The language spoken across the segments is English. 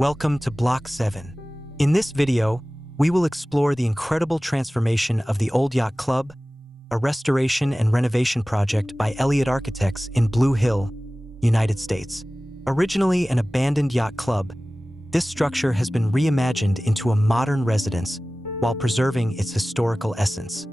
Welcome to Block 7. In this video, we will explore the incredible transformation of the old Yacht Club, a restoration and renovation project by ElliottArchitects in Blue Hill, United States. Originally an abandoned yacht club, this structure has been reimagined into a modern residence while preserving its historical essence.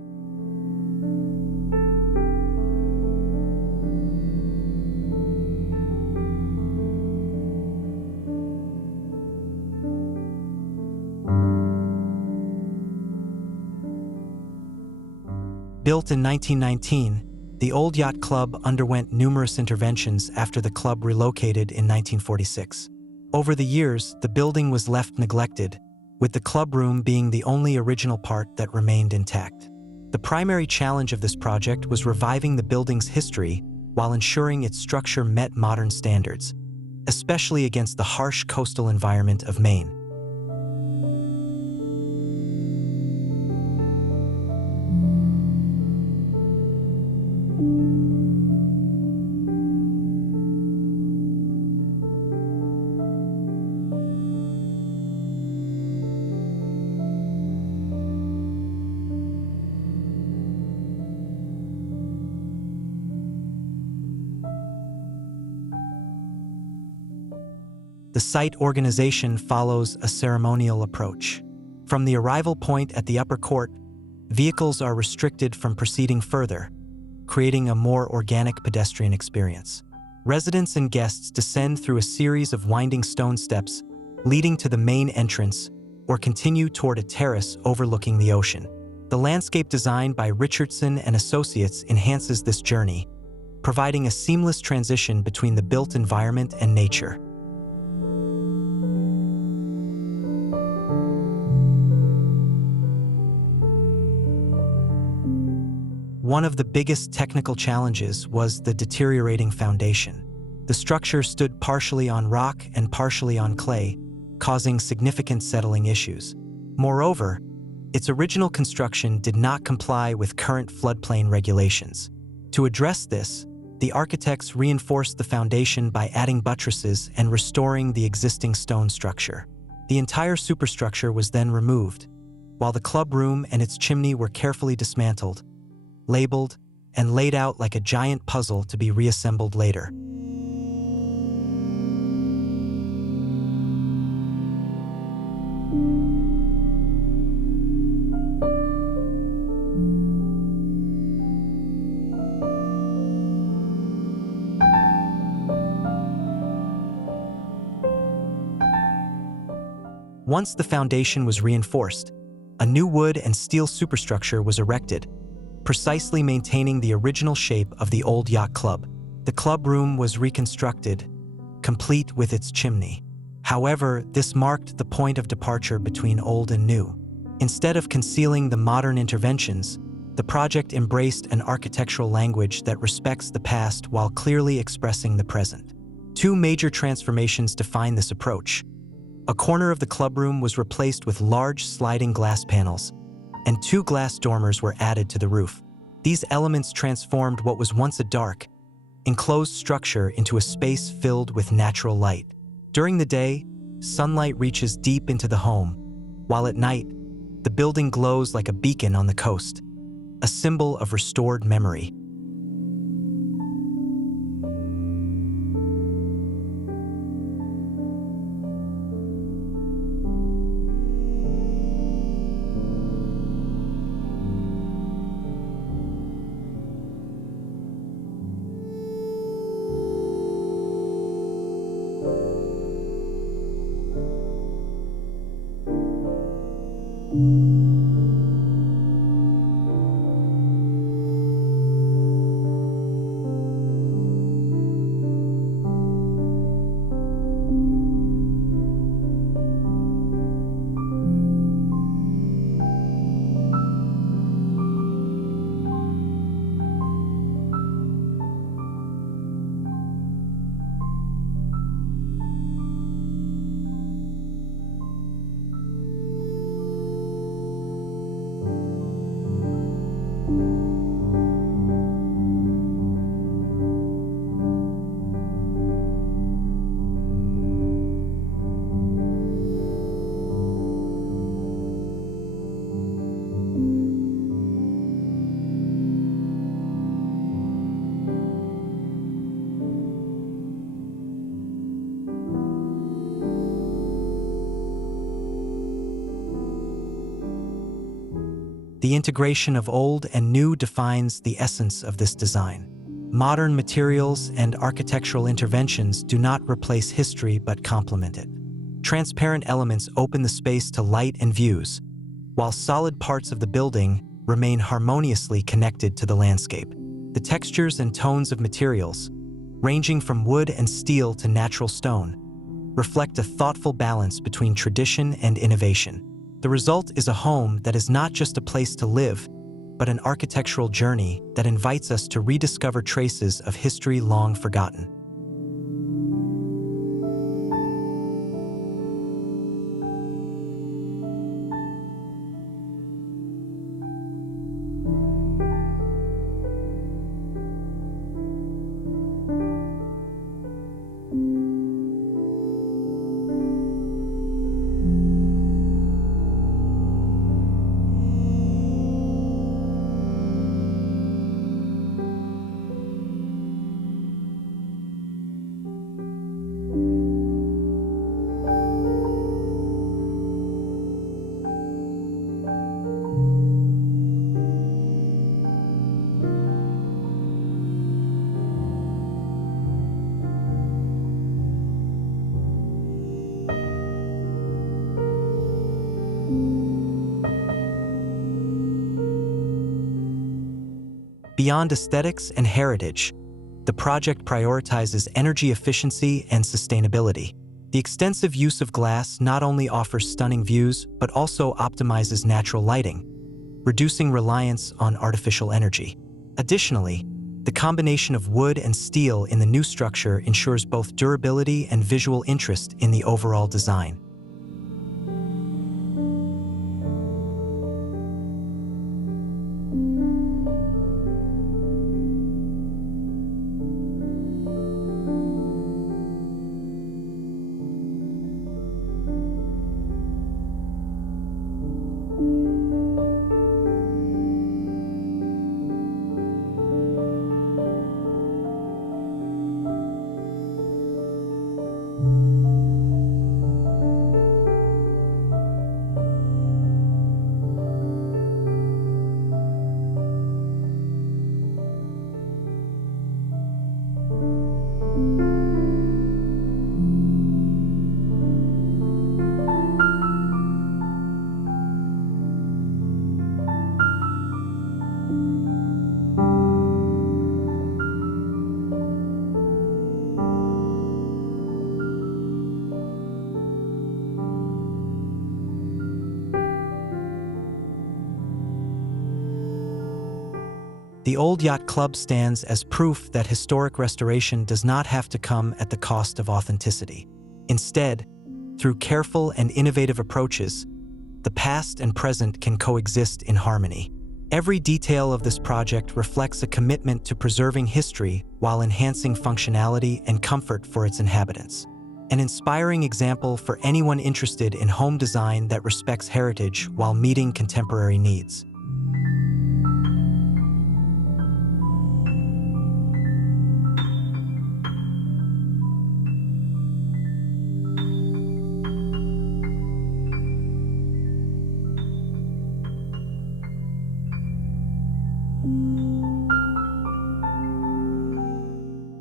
Built in 1919, the old Yacht Club underwent numerous interventions after the club relocated in 1946. Over the years, the building was left neglected, with the club room being the only original part that remained intact. The primary challenge of this project was reviving the building's history while ensuring its structure met modern standards, especially against the harsh coastal environment of Maine. The site organization follows a ceremonial approach. From the arrival point at the upper court, vehicles are restricted from proceeding further, creating a more organic pedestrian experience. Residents and guests descend through a series of winding stone steps leading to the main entrance or continue toward a terrace overlooking the ocean. The landscape design by Richardson and Associates enhances this journey, providing a seamless transition between the built environment and nature. One of the biggest technical challenges was the deteriorating foundation. The structure stood partially on rock and partially on clay, causing significant settling issues. Moreover, its original construction did not comply with current floodplain regulations. To address this, the architects reinforced the foundation by adding buttresses and restoring the existing stone structure. The entire superstructure was then removed, while the club room and its chimney were carefully dismantled, labeled, and laid out like a giant puzzle to be reassembled later. Once the foundation was reinforced, a new wood and steel superstructure was erected, precisely maintaining the original shape of the old Yacht Club. The club room was reconstructed, complete with its chimney. However, this marked the point of departure between old and new. Instead of concealing the modern interventions, the project embraced an architectural language that respects the past while clearly expressing the present. Two major transformations define this approach. A corner of the club room was replaced with large sliding glass panels, and two glass dormers were added to the roof. These elements transformed what was once a dark, enclosed structure into a space filled with natural light. During the day, sunlight reaches deep into the home, while at night, the building glows like a beacon on the coast, a symbol of restored memory. The integration of old and new defines the essence of this design. Modern materials and architectural interventions do not replace history but complement it. Transparent elements open the space to light and views, while solid parts of the building remain harmoniously connected to the landscape. The textures and tones of materials, ranging from wood and steel to natural stone, reflect a thoughtful balance between tradition and innovation. The result is a home that is not just a place to live, but an architectural journey that invites us to rediscover traces of history long forgotten. Beyond aesthetics and heritage, the project prioritizes energy efficiency and sustainability. The extensive use of glass not only offers stunning views, but also optimizes natural lighting, reducing reliance on artificial energy. Additionally, the combination of wood and steel in the new structure ensures both durability and visual interest in the overall design. The old Yacht Club stands as proof that historic restoration does not have to come at the cost of authenticity. Instead, through careful and innovative approaches, the past and present can coexist in harmony. Every detail of this project reflects a commitment to preserving history while enhancing functionality and comfort for its inhabitants. An inspiring example for anyone interested in home design that respects heritage while meeting contemporary needs.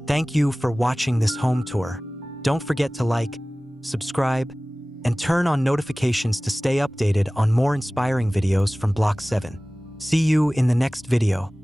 Thank you for watching this home tour. Don't forget to like, subscribe, and turn on notifications to stay updated on more inspiring videos from Block 7. See you in the next video.